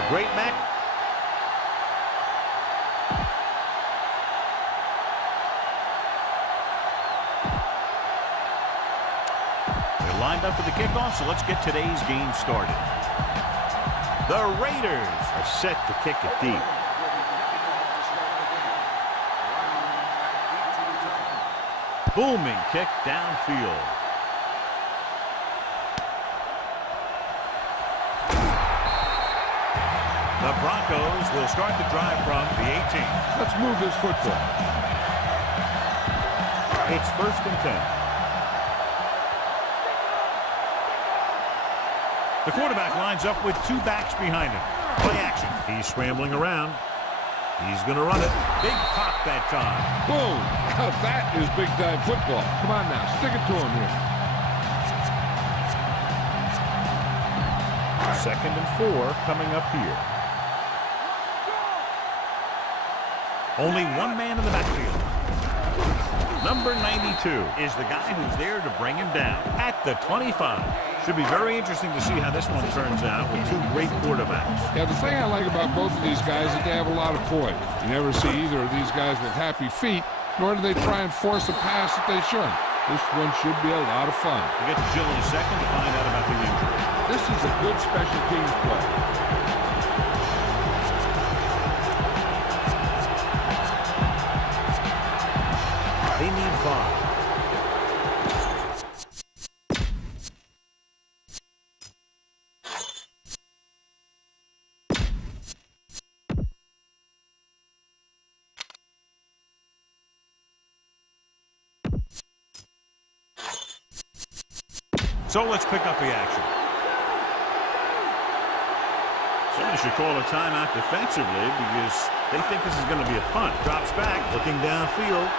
A great match. They're lined up for the kickoff, so let's get today's game started. The Raiders are set to kick it deep. Booming kick downfield. The Broncos will start the drive from the 18. Let's move this football. It's 1st and 10. The quarterback lines up with 2 backs behind him. Play action. He's scrambling around. He's going to run it. Big pop that time. Boom. That is big-time football. Come on now. Stick it to him here. 2nd and 4 coming up here. Only one man in the backfield. Number 92 is the guy who's there to bring him down at the 25. Should be very interesting to see how this one turns out with 2 great quarterbacks. Yeah, the thing I like about both of these guys is that they have a lot of poise. You never see either of these guys with happy feet, nor do they try and force a pass that they shouldn't. This one should be a lot of fun. We'll get to Jill in a second to find out about the injury. This is a good special teams play. They need 5. So let's pick up the action. Somebody should call a timeout defensively because they think this is going to be a punt. Drops back, looking downfield,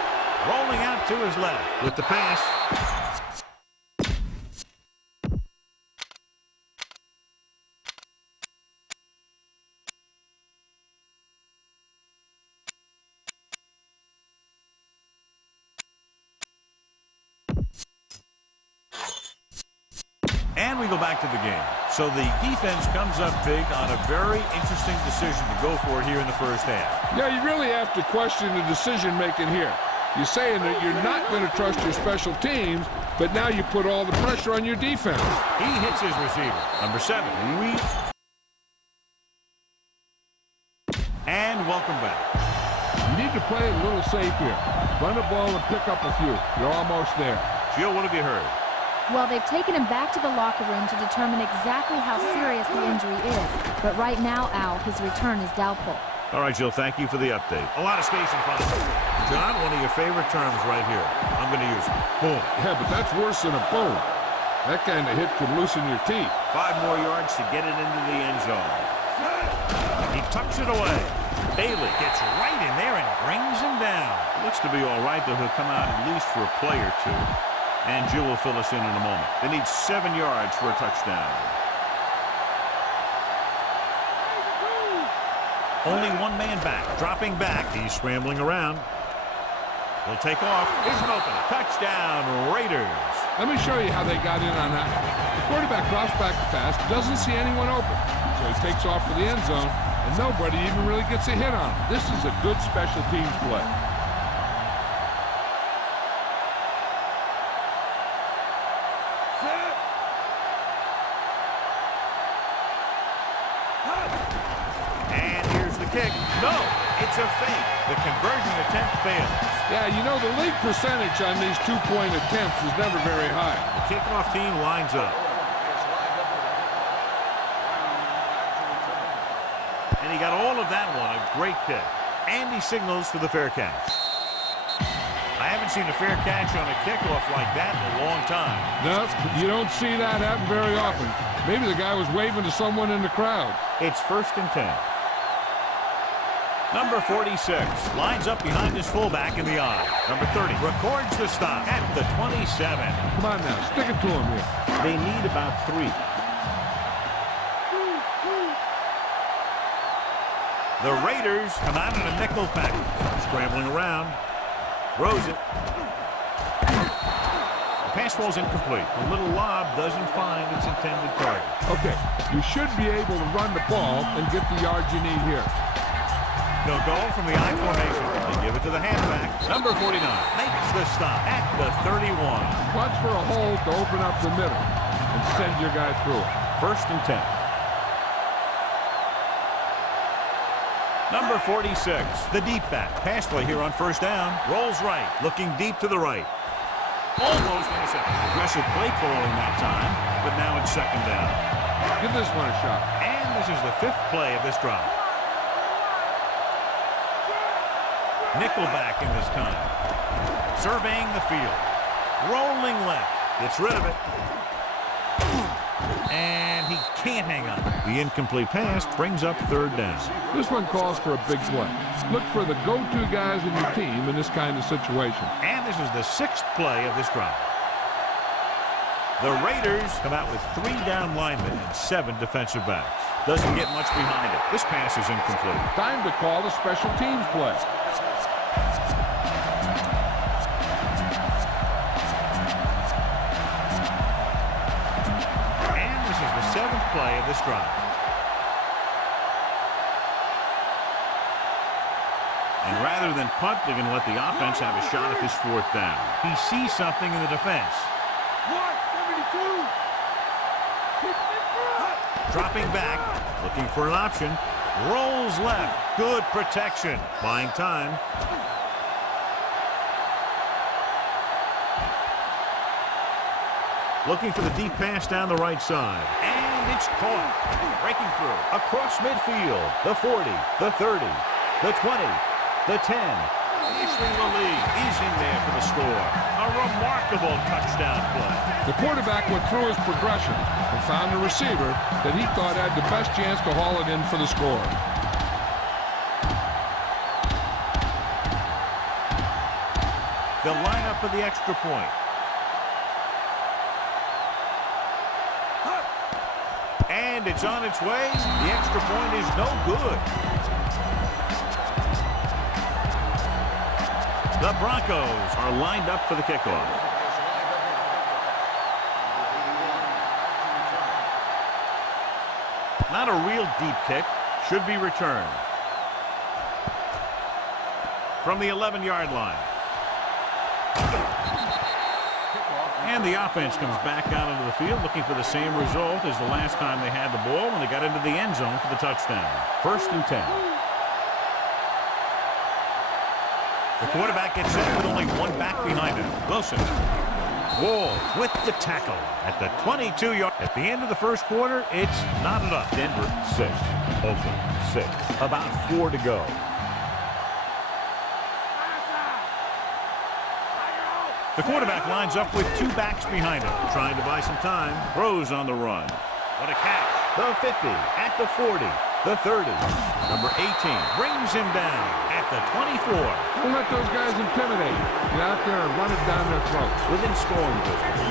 rolling out to his left with the pass. And we go back to the game. So the defense comes up big on a very interesting decision to go for it here in the first half. Yeah, you really have to question the decision-making here. You're saying that you're not going to trust your special teams, but now you put all the pressure on your defense. He hits his receiver. Number 7. And welcome back. You need to play a little safe here. Run the ball and pick up a few. You're almost there. Jill, what have you heard? Well, they've taken him back to the locker room to determine exactly how serious the injury is. But right now, Al, his return is doubtful. All right, Jill, thank you for the update. A lot of space in front of him. John, one of your favorite terms right here. I'm going to use it. Boom. Yeah, but that's worse than a boom. That kind of hit could loosen your teeth. 5 more yards to get it into the end zone. He tucks it away. Bailey gets right in there and brings him down. Looks to be all right, though he'll come out at least for a play or 2. And Jill will fill us in a moment. They need 7 yards for a touchdown. Only one man back. Dropping back. He's scrambling around. He'll take off. Isn't open. Touchdown, Raiders. Let me show you how they got in on that. The quarterback drops back the pass, doesn't see anyone open. So he takes off for the end zone, and nobody even really gets a hit on him. This is a good special teams play. Kick. No, it's a fake. The conversion attempt fails. Yeah, you know, the league percentage on these 2-point attempts is never very high. The kickoff team lines up. And he got all of that one. A great kick. And he signals for the fair catch. I haven't seen a fair catch on a kickoff like that in a long time. No, you don't see that happen very often. Maybe the guy was waving to someone in the crowd. It's 1st and 10. Number 46 lines up behind his fullback in the eye. Number 30 records the stop at the 27. Come on now, stick it to him here. They need about 3. The Raiders come out in a nickel package. Scrambling around. Throws it. The Pass falls incomplete. The little lob doesn't find its intended target. Okay, you should be able to run the ball and get the yards you need here. They'll go from the I formation. They give it to the halfback. Number 49 makes the stop at the 31. Watch for a hole to open up the middle and send your guy through it. 1st and 10. Number 46, the deep back. Pass play here on 1st down. Rolls right, looking deep to the right. Almost intercepted. Aggressive play calling that time, but now it's 2nd down. Give this one a shot. And this is the 5th play of this drive. Nickelback in this time. Surveying the field. Rolling left. Gets rid of it. And he can't hang on. The incomplete pass brings up 3rd down. This one calls for a big play. Look for the go-to guys in your team in this kind of situation. And this is the 6th play of this drive. The Raiders come out with 3 down linemen and 7 defensive backs. Doesn't get much behind it. This pass is incomplete. Time to call the special teams play. And this is the 7th play of this drive. And rather than punt, they're going to let the offense have a shot at this 4th down. He sees something in the defense. 172. Dropping back, looking for an option. Rolls left. Good protection. Buying time. Looking for the deep pass down the right side. And it's caught. Breaking through. Across midfield. The 40, the 30, the 20, the 10. Issuing the lead. He's in there for the score. A remarkable touchdown play. The quarterback went through his progression and found a receiver that he thought had the best chance to haul it in for the score. They'll line up for the extra point. And it's on its way. The extra point is no good. The Broncos are lined up for the kickoff. Not a real deep kick. Should be returned. From the 11-yard line. And the offense comes back out into the field looking for the same result as the last time they had the ball when they got into the end zone for the touchdown. 1st and 10. The quarterback gets set with only 1 back behind him. Wilson. Wall with the tackle at the 22-yard. At the end of the 1st quarter, it's knotted up. Denver 6. Oakland 6. About 4 to go. The quarterback lines up with 2 backs behind him, trying to buy some time. Throws on the run. What a catch. The 50, at the 40, the 30. Number 18 brings him down at the 24. Don't let those guys intimidate you. Get out there and run it down their throats. Within scoring distance.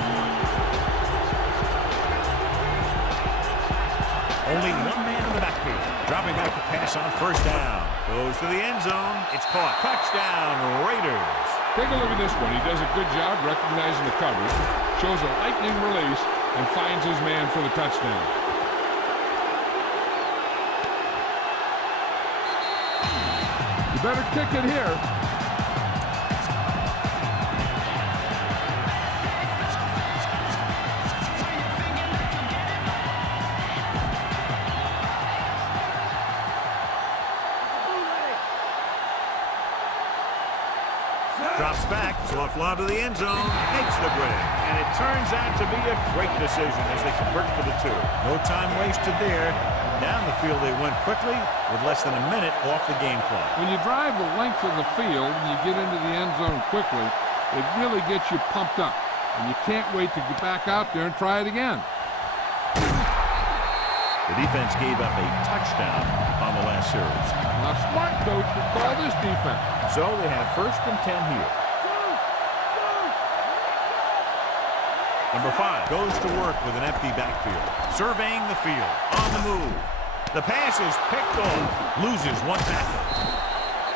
Only 1 man in the backfield. Dropping back to pass on 1st down. Goes to the end zone. It's caught. Touchdown, Raiders. Take a look at this one. He does a good job recognizing the coverage, shows a lightning release, and finds his man for the touchdown. You better kick it here. Drops back, soft lob to the end zone, makes the grab, and it turns out to be a great decision as they convert for the 2. No time wasted there. Down the field they went quickly with less than a minute off the game clock. When you drive the length of the field and you get into the end zone quickly, it really gets you pumped up, and you can't wait to get back out there and try it again. The defense gave up a touchdown on the last series. Now, smart coach would call this defense. So they have 1st and 10 here. Number 5 goes to work with an empty backfield. Surveying the field. On the move. The pass is picked off. Loses 1 tackle.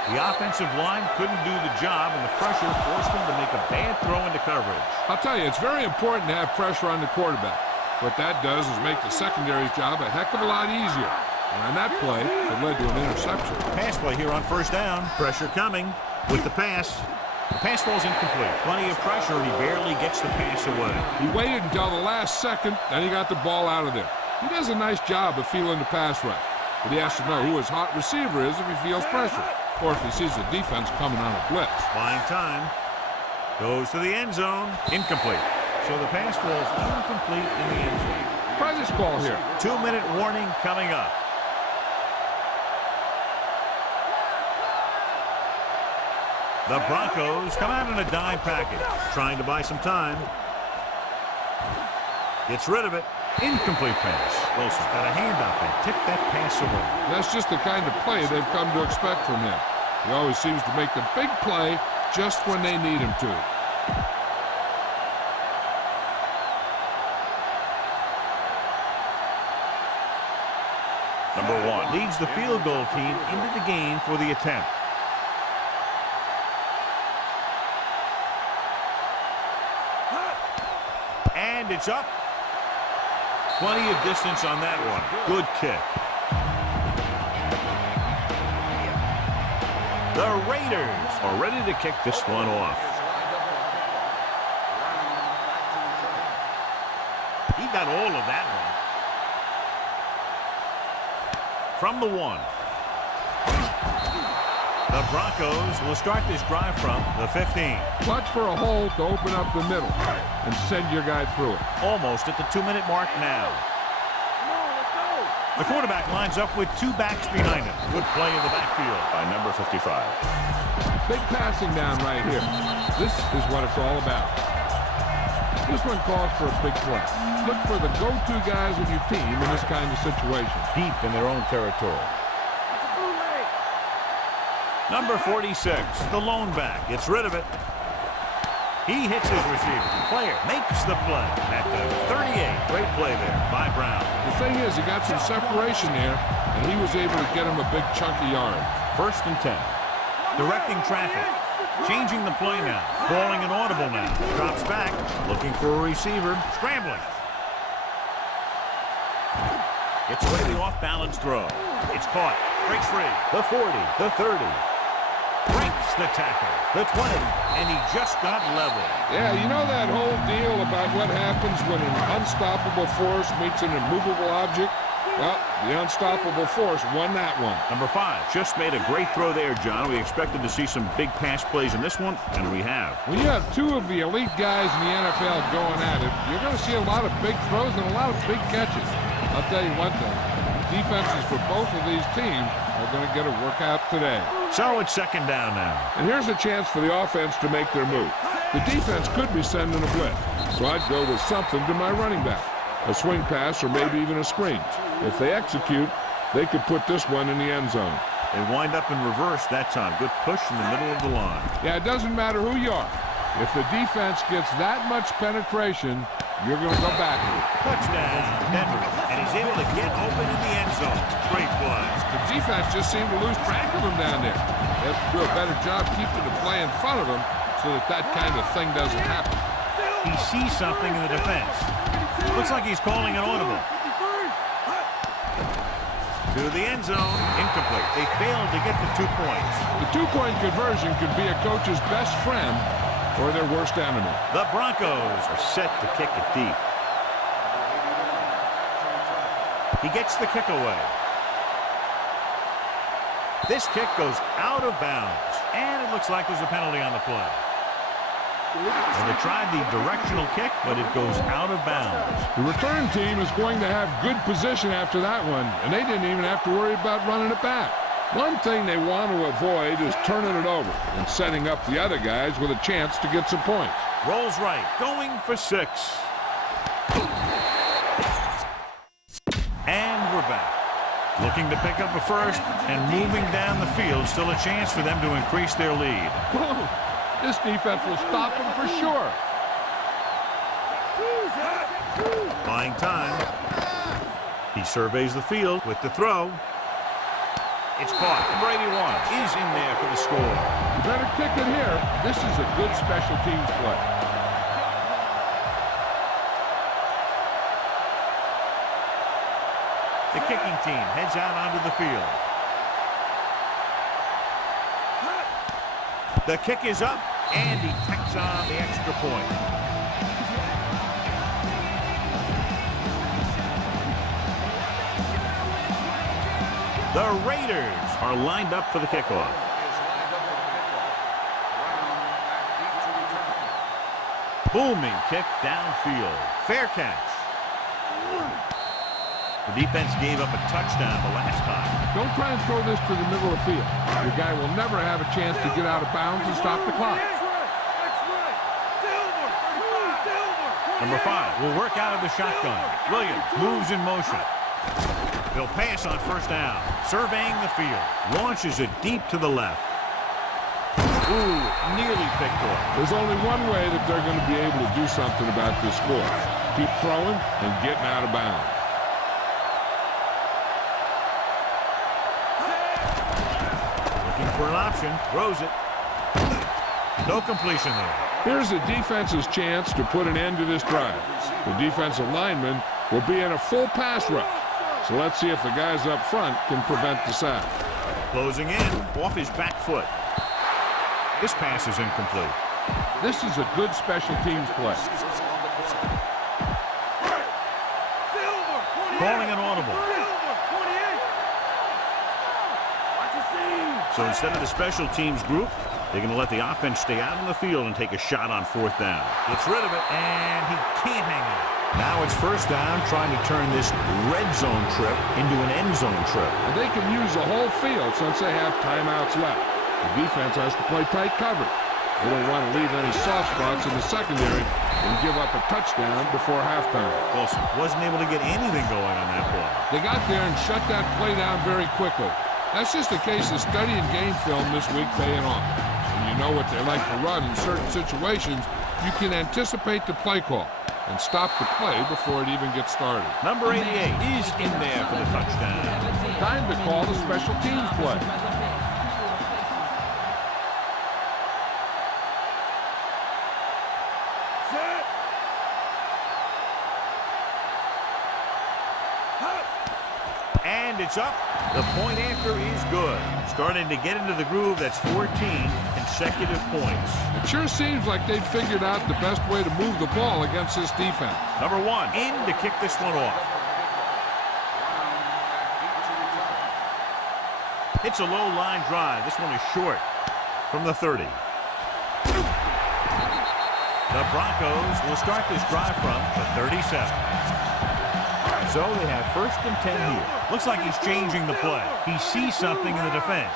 The offensive line couldn't do the job, and the pressure forced him to make a bad throw into coverage. I'll tell you, it's very important to have pressure on the quarterback. What that does is make the secondary's job a heck of a lot easier. And on that play, it led to an interception. Pass play here on first down. Pressure coming with the pass. The pass falls incomplete. Plenty of pressure, and he barely gets the pass away. He waited until the last second, then he got the ball out of there. He does a nice job of feeling the pass rush, but he has to know who his hot receiver is if he feels pressure, or if he sees the defense coming on a blitz. Buying time. Goes to the end zone. Incomplete. So the pass falls incomplete in the end zone. Try this call here. 2-minute warning coming up. The Broncos come out in a dime package, trying to buy some time. Gets rid of it. Incomplete pass. Wilson's got a hand up and tipped that pass away. That's just the kind of play they've come to expect from him. He always seems to make the big play just when they need him to. Number 1 leads the field goal team into the game for the attempt. And it's up. Plenty of distance on that one. Good kick. The Raiders are ready to kick this one off. He got all of that one. From the 1. The Broncos will start this drive from the 15. Watch for a hole to open up the middle and send your guy through it. Almost at the 2-minute mark now. The quarterback lines up with 2 backs behind him. Good play in the backfield by number 55. Big passing down right here. This is what it's all about. This one calls for a big play. Look for the go-to guys of your team in this kind of situation. Deep in their own territory. Number 46, the lone back, gets rid of it. He hits his receiver. The player makes the play at the 38. Great play there by Brown. The thing is, he got some separation there, and he was able to get him a big chunk of yards. 1st and 10. Directing traffic. Changing the play now. Calling an audible now. Drops back. Looking for a receiver. Scrambling. Gets away the off-balance throw. It's caught. Breaks free. The 40. The 30. Breaks the tackle. The 20. And he just got level. Yeah, you know that whole deal about what happens when an unstoppable force meets an immovable object? Well, the unstoppable force won that one. Number 5 just made a great throw there, John. We expected to see some big pass plays in this one, and we have. When you have 2 of the elite guys in the NFL going at it, you're going to see a lot of big throws and a lot of big catches. I'll tell you what, though, defenses for both of these teams are going to get a workout today. So it's 2nd down now. And here's a chance for the offense to make their move. The defense could be sending a blitz, so I'd go with something to my running back. A swing pass or maybe even a screen. If they execute, they could put this one in the end zone. They wind up in reverse that time. Good push in the middle of the line. Yeah, it doesn't matter who you are. If the defense gets that much penetration, you're going to go backward. Touchdown, Denver. And he's able to get open in the end zone. Great play. The defense just seemed to lose track of him down there. They have to do a better job keeping the play in front of him so that that kind of thing doesn't happen. He sees something in the defense. Looks like he's calling an audible. To the end zone. Incomplete. They failed to get the 2 points. The 2-point conversion could be a coach's best friend or their worst enemy. The Broncos are set to kick it deep. He gets the kick away. This kick goes out of bounds. And it looks like there's a penalty on the play. And they tried the directional kick, but it goes out of bounds. The return team is going to have good position after that one, and they didn't even have to worry about running it back. One thing they want to avoid is turning it over and setting up the other guys with a chance to get some points. Rolls right, going for 6. And we're back. Looking to pick up a first and moving down the field. Still a chance for them to increase their lead. This defense will stop them for sure. Buying time. He surveys the field with the throw. It's caught. Number 81 is in there for the score. You better kick it here. This is a good special teams play. The kicking team heads out onto the field. The kick is up, and he tacks on the extra point. The Raiders are lined up for the kickoff. Booming kick downfield. Fair catch. The defense gave up a touchdown the last time. Don't try and throw this to the middle of the field. Your guy will never have a chance to get out of bounds and stop the clock. Number 5 will work out of the shotgun. Williams moves in motion. They'll pass on first down. Surveying the field. Launches it deep to the left. Ooh, nearly picked off. There's only one way that they're going to be able to do something about this score. Keep throwing and getting out of bounds. Looking for an option. Throws it. No completion there. Here's the defense's chance to put an end to this drive. The defensive lineman will be in a full pass rush. So let's see if the guys up front can prevent the sack. Closing in off his back foot. This pass is incomplete. This is a good special teams play. Calling an audible. So instead of the special teams group, they're going to let the offense stay out in the field and take a shot on fourth down. Gets rid of it, and he can't hang on. Now it's first down, trying to turn this red zone trip into an end zone trip. And they can use the whole field since they have timeouts left. The defense has to play tight cover. They don't want to leave any soft spots in the secondary and give up a touchdown before halftime. Wilson wasn't able to get anything going on that play. They got there and shut that play down very quickly. That's just a case of studying game film this week paying off. When you know what they like to run in certain situations, you can anticipate the play call and stop the play before it even gets started. Number 88 is in there for the touchdown. Time to call the special teams play. And it's up. The point after is good. Starting to get into the groove. That's 14 consecutive points. It sure seems like they've figured out the best way to move the ball against this defense. Number 1 in to kick this one off. It's a low line drive. This one is short from the 30. The Broncos will start this drive from the 37. So they have first and 10 here. Looks like he's changing the play. He sees something in the defense.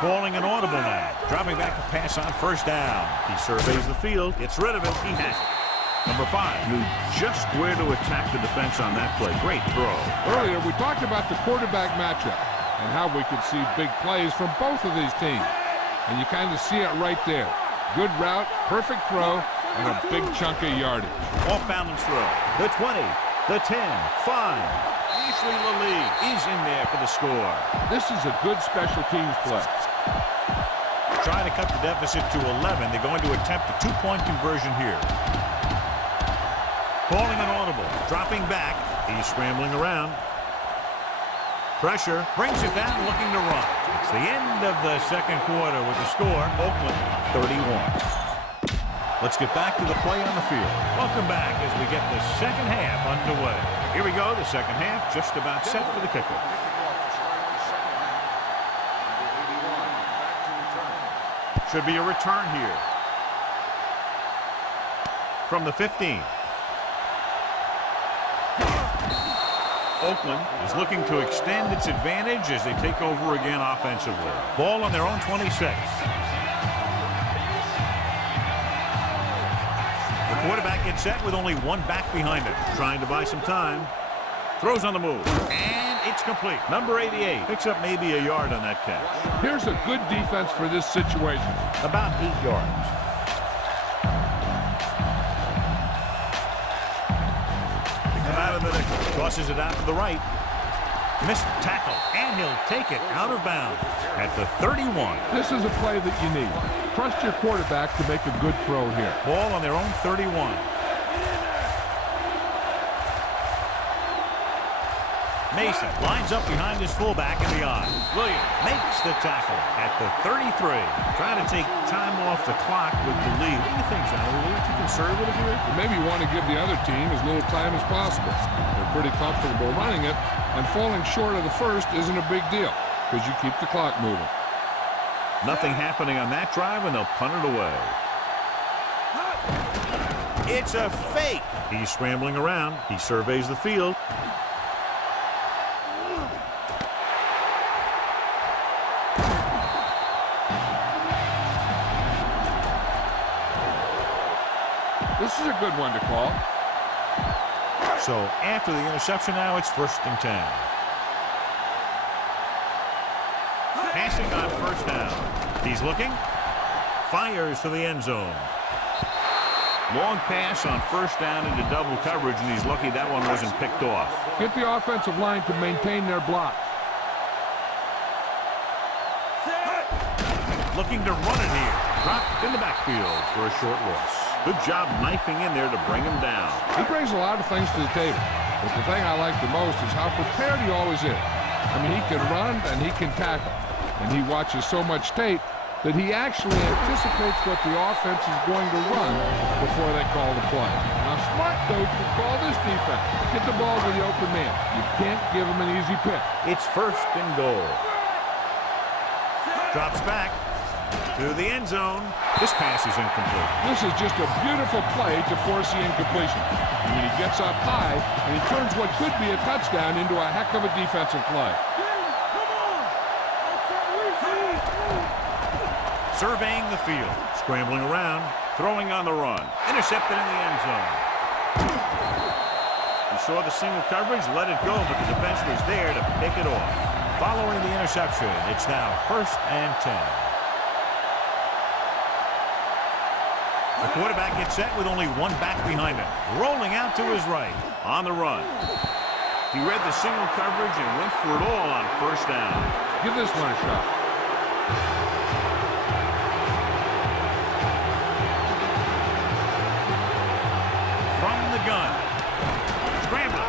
Calling an audible now. Dropping back to pass on first down. He surveys the field, gets rid of it. He has it. Number 5 knew just where to attack the defense on that play. Great throw. Earlier, we talked about the quarterback matchup and how we could see big plays from both of these teams. And you kind of see it right there. Good route, perfect throw, and a big chunk of yardage. Off balance throw. The 20. The 10, 5. Ashley Lallee is in there for the score. This is a good special teams play. Trying to cut the deficit to 11. They're going to attempt a 2-point conversion here. Calling an audible. Dropping back. He's scrambling around. Pressure. Brings it down, looking to run. It's the end of the second quarter with the score. Oakland 31. Let's get back to the play on the field. Welcome back as we get the second half underway. Here we go, the second half just about set for the kickoff. Should be a return here. From the 15. Oakland is looking to extend its advantage as they take over again offensively. Ball on their own 26. Quarterback gets set with only one back behind him. Trying to buy some time. Throws on the move. And it's complete. Number 88 picks up maybe a yard on that catch. Here's a good defense for this situation. About 8 yards. They come out of the nickel. Tosses it out to the right. Missed tackle, and he'll take it out of bounds at the 31. This is a play that you need. Trust your quarterback to make a good throw here. Ball on their own 31. Mason lines up behind his fullback in the eye. Williams makes the tackle at the 33. Trying to take time off the clock with the lead. What do you think, John? Are we a little too conservative here? Maybe you want to give the other team as little time as possible. They're pretty comfortable running it, and falling short of the first isn't a big deal because you keep the clock moving. Nothing happening on that drive, and they'll punt it away. It's a fake. He's scrambling around. He surveys the field. This is a good one to call. So after the interception now, it's 1st and 10. Passing on 1st down. He's looking. Fires to the end zone. Long pass on 1st down into double coverage, and he's lucky that one wasn't picked off. Get the offensive line to maintain their block. Looking to run it here. Dropped in the backfield for a short loss. Good job knifing in there to bring him down. He brings a lot of things to the table, but the thing I like the most is how prepared he always is. I mean, he can run and he can tackle, and he watches so much tape that he actually anticipates what the offense is going to run before they call the play. Now, smart coach will call this defense. Get the ball to the open man. You can't give him an easy pick. It's 1st and goal. Drops back to the end zone. This pass is incomplete. This is just a beautiful play to force the incompletion. I mean, he gets up high, and he turns what could be a touchdown into a heck of a defensive play. Surveying the field. Scrambling around. Throwing on the run. Intercepted in the end zone. He saw the single coverage, let it go, but the defense was there to pick it off. Following the interception, it's now 1st and 10. The quarterback gets set with only one back behind him. Rolling out to his right. On the run. He read the single coverage and went for it all on 1st down. Give this one a shot. From the gun. Scrambling.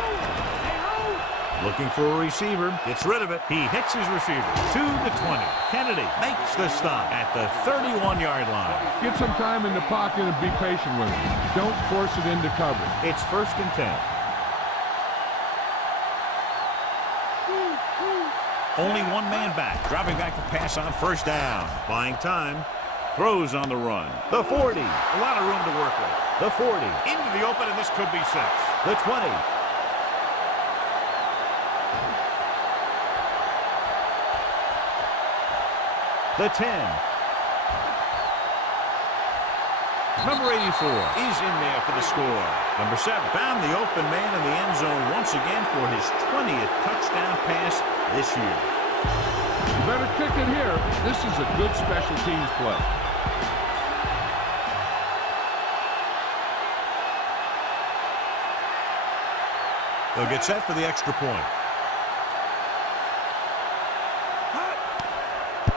Looking for a receiver. Gets rid of it. He hits his receiver. To the 20. Kennedy makes the stop at the 31-yard line. Get some time in the pocket and be patient with it. Don't force it into coverage. It's 1st and 10. Only one man back. Dropping back to pass on 1st down. Buying time. Throws on the run. The 40. A lot of room to work with. The 40. Into the open, and this could be 6. The 20. The 10. Number 84 is in there for the score. Number 7 found the open man in the end zone once again for his 20th touchdown pass this year. You better kick it here. This is a good special teams play. They'll get set for the extra point.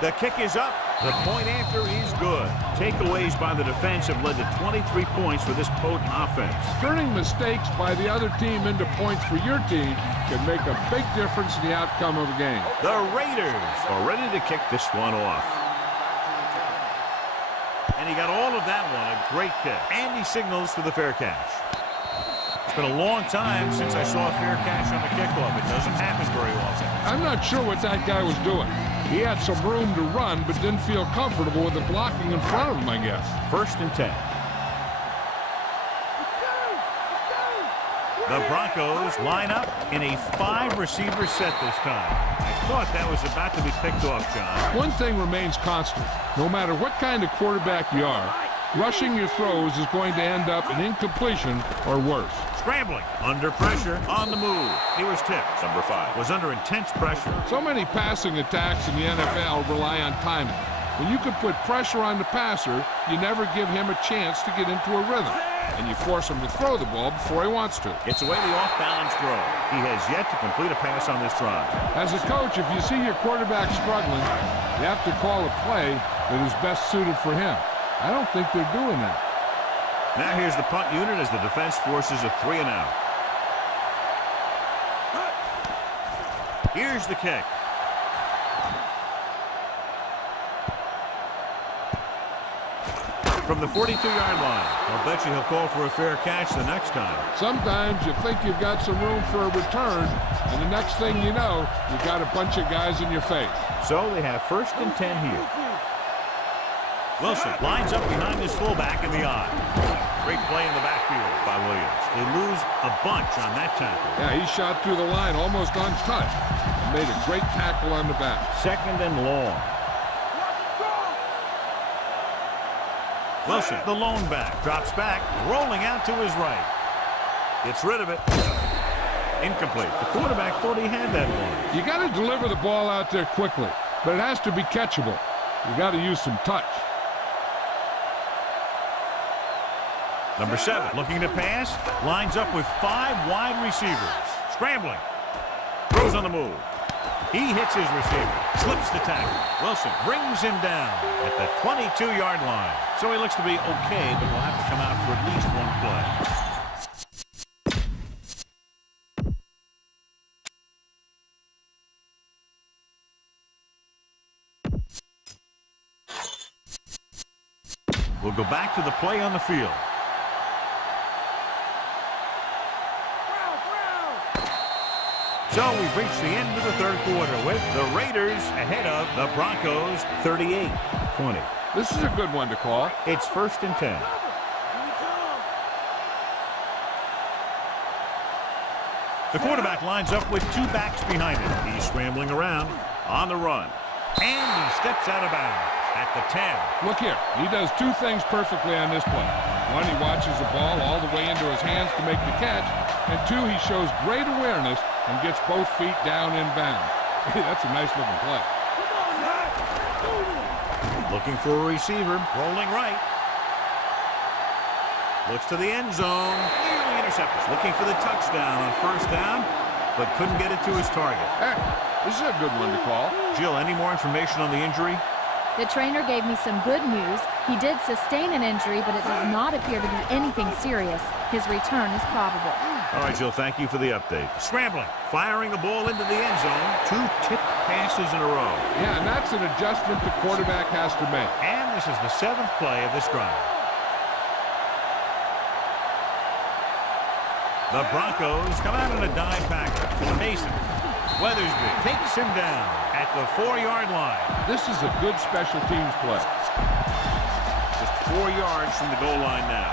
The kick is up. The point after is good. Takeaways by the defense have led to 23 points for this potent offense. Turning mistakes by the other team into points for your team can make a big difference in the outcome of a game. The Raiders are ready to kick this one off. And he got all of that one. A great kick. And he signals for the fair catch. It's been a long time since I saw a fair catch on the kickoff. It doesn't happen very often. I'm not sure what that guy was doing. He had some room to run, but didn't feel comfortable with the blocking in front of him, I guess. 1st and 10. The Broncos line up in a 5-receiver set this time. I thought that was about to be picked off, John. One thing remains constant. No matter what kind of quarterback you are, rushing your throws is going to end up in incompletion or worse. Scrambling, under pressure, on the move. He was tipped. Number 5 was under intense pressure. So many passing attacks in the NFL rely on timing. When you can put pressure on the passer, you never give him a chance to get into a rhythm. and you force him to throw the ball before he wants to. It's away the off-balance throw. He has yet to complete a pass on this drive. As a coach, if you see your quarterback struggling, you have to call a play that is best suited for him. I don't think they're doing that. Now here's the punt unit as the defense forces a 3-and-out. Here's the kick. From the 42-yard line. I'll bet you he'll call for a fair catch the next time. Sometimes you think you've got some room for a return, and the next thing you know, you've got a bunch of guys in your face. So they have 1st and 10 here. Wilson lines up behind his fullback in the eye. Great play in the backfield by Williams. They lose a bunch on that tackle. Yeah, he shot through the line almost untouched and made a great tackle on the back. 2nd and long. Wilson, the lone back, drops back, rolling out to his right. Gets rid of it. Incomplete. The quarterback thought he had that one. You got to deliver the ball out there quickly, but it has to be catchable. You got to use some touch. Number 7, looking to pass, lines up with 5 wide receivers. Scrambling. Throws on the move. He hits his receiver. Slips the tackle. Wilson brings him down at the 22-yard line. So he looks to be okay, but will have to come out for at least one play. We'll go back to the play on the field. So we've reached the end of the 3rd quarter with the Raiders ahead of the Broncos 38-20. This is a good one to call. It's 1st and 10. The quarterback lines up with 2 backs behind him. He's scrambling around on the run. And he steps out of bounds at the 10. Look here. He does 2 things perfectly on this play. 1, he watches the ball all the way into his hands to make the catch. And 2, he shows great awareness and gets both feet down in bounds. Hey, that's a nice looking play. Looking for a receiver, rolling right. Looks to the end zone, nearly intercepted. Looking for the touchdown on 1st down, but couldn't get it to his target. Hey, this is a good one to call. Jill, any more information on the injury? The trainer gave me some good news. He did sustain an injury, but it does not appear to be anything serious. His return is probable. All right, Jill, thank you for the update. Scrambling, firing a ball into the end zone. 2 tipped passes in a row. Yeah, and that's an adjustment the quarterback has to make. And this is the 7th play of this drive. The Broncos come out in a dime package. Mason. Weathersby takes him down at the 4-yard line. This is a good special teams play. Just 4 yards from the goal line now.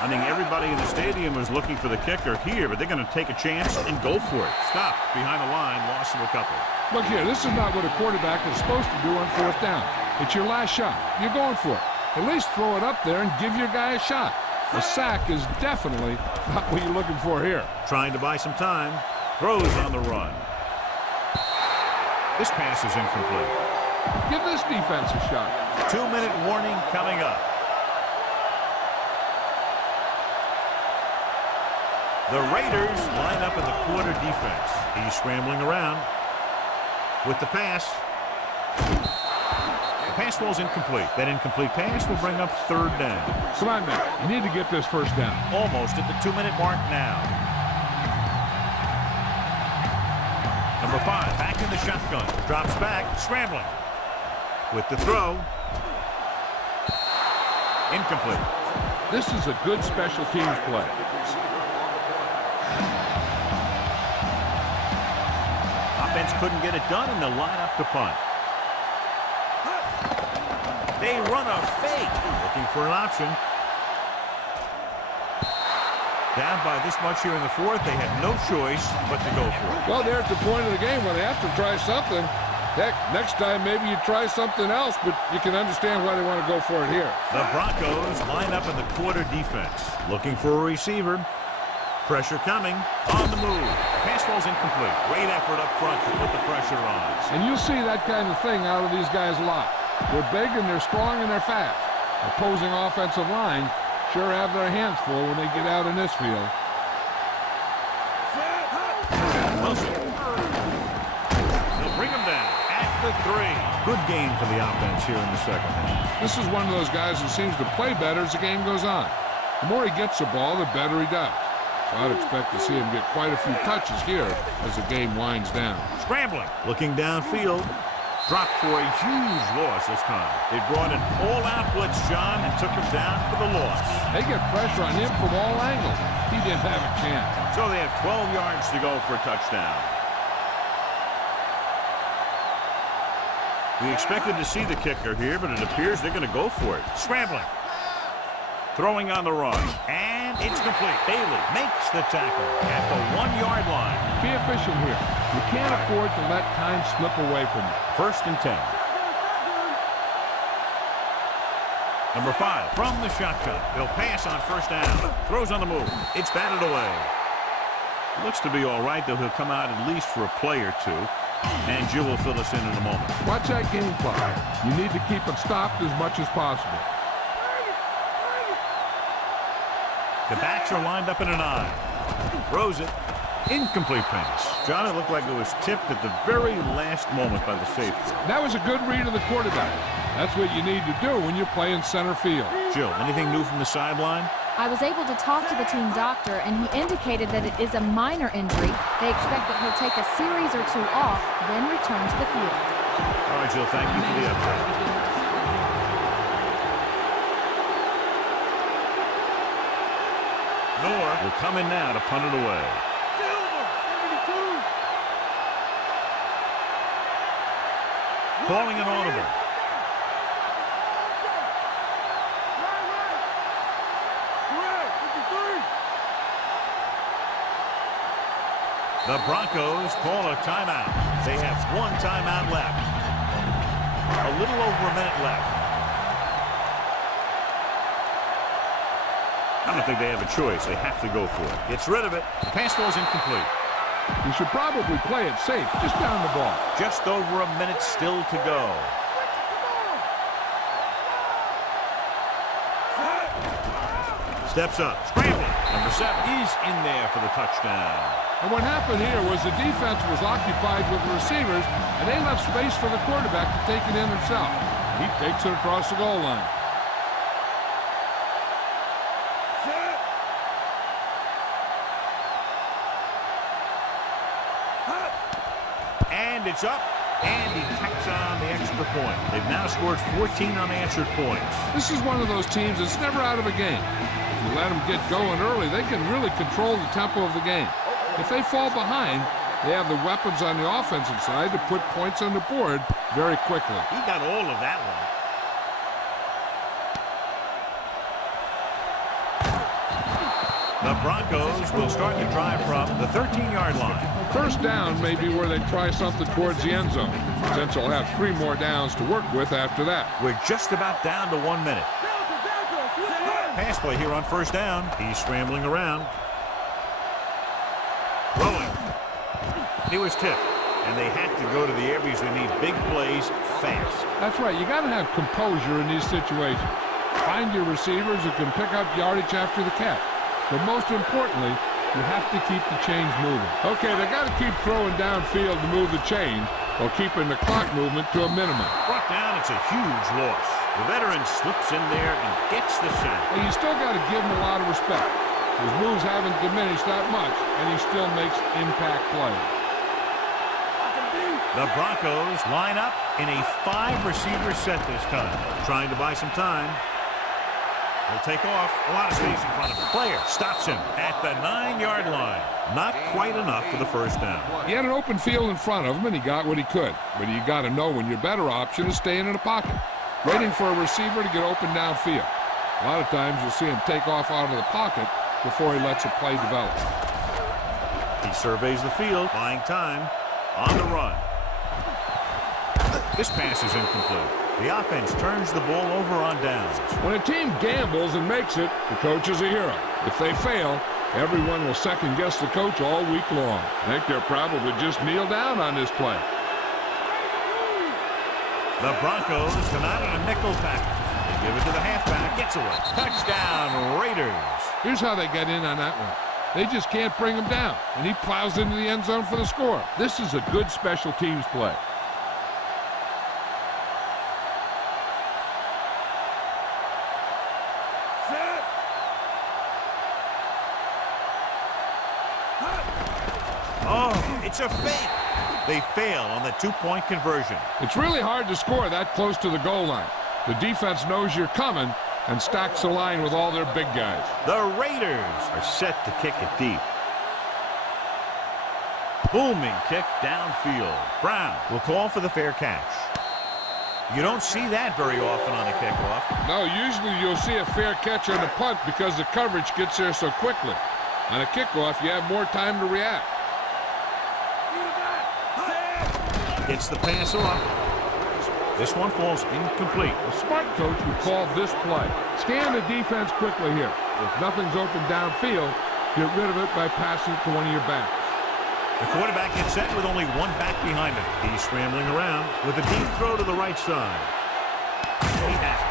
I think everybody in the stadium is looking for the kicker here, but they're going to take a chance and go for it. Stop behind the line, loss of a couple. Look here, this is not what a quarterback is supposed to do on 4th down. It's your last shot. You're going for it. At least throw it up there and give your guy a shot. A sack is definitely not what you're looking for here. Trying to buy some time. Throws on the run. This pass is incomplete. Give this defense a shot. 2-minute warning coming up. The Raiders line up in the quarter defense. He's scrambling around with the pass. The pass falls incomplete. That incomplete pass will bring up 3rd down. Come on, man. You need to get this 1st down. Almost at the 2-minute mark now. Number 5 back in the shotgun. Drops back, scrambling. With the throw. Incomplete. This is a good special teams play. Offense couldn't get it done, and they'll line up to punt. They run a fake. Looking for an option. Down by this much here in the 4th, they have no choice but to go for it. Well, they're at the point of the game where they have to try something. Heck, next time maybe you try something else, but you can understand why they want to go for it here. The Broncos line up in the quarter defense. Looking for a receiver. Pressure coming. On the move. Pass falls incomplete. Great effort up front to put the pressure on. And you'll see that kind of thing out of these guys a lot. They're big and they're strong and they're fast. Opposing offensive lines sure have their hands full when they get out in this field. They'll bring him down at the 3. Good game for the offense here in the second half. This is one of those guys who seems to play better as the game goes on. The more he gets the ball, the better he does. So I'd expect to see him get quite a few touches here as the game winds down. Scrambling, looking downfield. Dropped for a huge loss this time. They brought an all-out blitz, John, and took him down for the loss. They get pressure on him from all angles. He didn't have a chance. So they have 12 yards to go for a touchdown. We expected to see the kicker here, but it appears they're going to go for it. Scrambling. Throwing on the run. And it's complete. Bailey makes the tackle at the 1-yard line. Be efficient here. You can't afford to let time slip away from you. 1st and 10. Number 5 from the shotgun. They'll pass on 1st down. Throws on the move. It's batted away. Looks to be all right, though he'll come out at least for a play or two. And Jill will fill us in a moment. Watch that game clock. You need to keep it stopped as much as possible. The backs are lined up in an I. Throws it. Incomplete pass. John, it looked like it was tipped at the very last moment by the safety. That was a good read of the quarterback. That's what you need to do when you're playing center field. Jill, anything new from the sideline? I was able to talk to the team doctor, and he indicated that it is a minor injury. They expect that he'll take a series or 2 off, then return to the field. All right, Jill, thank you for the update. Nor will come in now to punt it away. Calling an audible. The Broncos call a timeout. They have 1 timeout left. A little over a minute left. I don't think they have a choice. They have to go for it. Gets rid of it. The pass ball is incomplete. You should probably play it safe. Just down the ball. Just over a minute still to go. Steps up. Scrambling. Number 7 is in there for the touchdown. And what happened here was the defense was occupied with the receivers, and they left space for the quarterback to take it in himself. He takes it across the goal line. And it's up, and he tacks on the extra point. They've now scored 14 unanswered points. This is one of those teams that's never out of a game. If you let them get going early, they can really control the tempo of the game. If they fall behind, they have the weapons on the offensive side to put points on the board very quickly. He got all of that one. The Broncos will start the drive from the 13-yard line. 1st down may be where they try something towards the end zone, since they'll have 3 more downs to work with after that. We're just about down to 1 minute. Pass play here on 1st down. He's scrambling around. Throwing. He was tipped, and they have to go to the air because they need big plays fast. That's right. You got to have composure in these situations. Find your receivers who can pick up yardage after the catch. But most importantly, you have to keep the chains moving. Okay, they got to keep throwing downfield to move the chains while keeping the clock movement to a minimum. Brought down, it's a huge loss. The veteran slips in there and gets the sack. And you still got to give him a lot of respect. His moves haven't diminished that much, and he still makes impact plays. The Broncos line up in a 5-receiver set this time, trying to buy some time. He'll take off. A lot of space in front of him. Player stops him at the 9-yard line. Not quite enough for the 1st down. He had an open field in front of him, and he got what he could. But you got to know when your better option is staying in the pocket, waiting for a receiver to get open downfield. A lot of times you'll see him take off out of the pocket before he lets a play develop. He surveys the field, buying time on the run. This pass is incomplete. The offense turns the ball over on downs. When a team gambles and makes it, the coach is a hero. If they fail, everyone will second-guess the coach all week long. I think they'll probably just kneel down on this play. The Broncos come out in a nickel package. They give it to the halfback. Gets away. Touchdown, Raiders. Here's how they get in on that one. They just can't bring him down, and he plows into the end zone for the score. This is a good special teams play. Oh, it's a fake. They fail on the two-point conversion. It's really hard to score that close to the goal line. The defense knows you're coming and stacks the line with all their big guys. The Raiders are set to kick it deep. Booming kick downfield. Brown will call for the fair catch. You don't see that very often on a kickoff. No, usually you'll see a fair catch on the punt because the coverage gets there so quickly. On a kickoff, you have more time to react. Gets the pass off. This one falls incomplete. A smart coach would call this play. Scan the defense quickly here. If nothing's open downfield, get rid of it by passing it to one of your backs. The quarterback gets set with only one back behind him. He's scrambling around with a deep throw to the right side.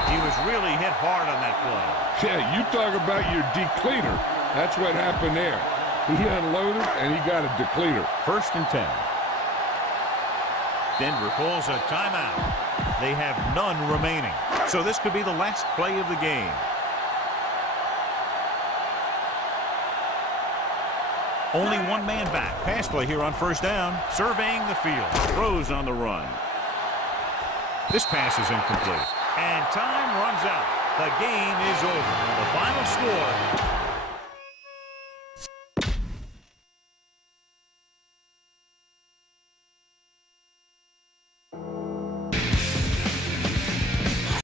He was really hit hard on that play. Yeah, you talk about your decleater. That's what happened there. He unloaded and he got a decleater. 1st and 10. Denver calls a timeout. They have none remaining. So this could be the last play of the game. Only one man back. Pass play here on 1st down. Surveying the field. Throws on the run. This pass is incomplete. And time runs out. The game is over. The final score,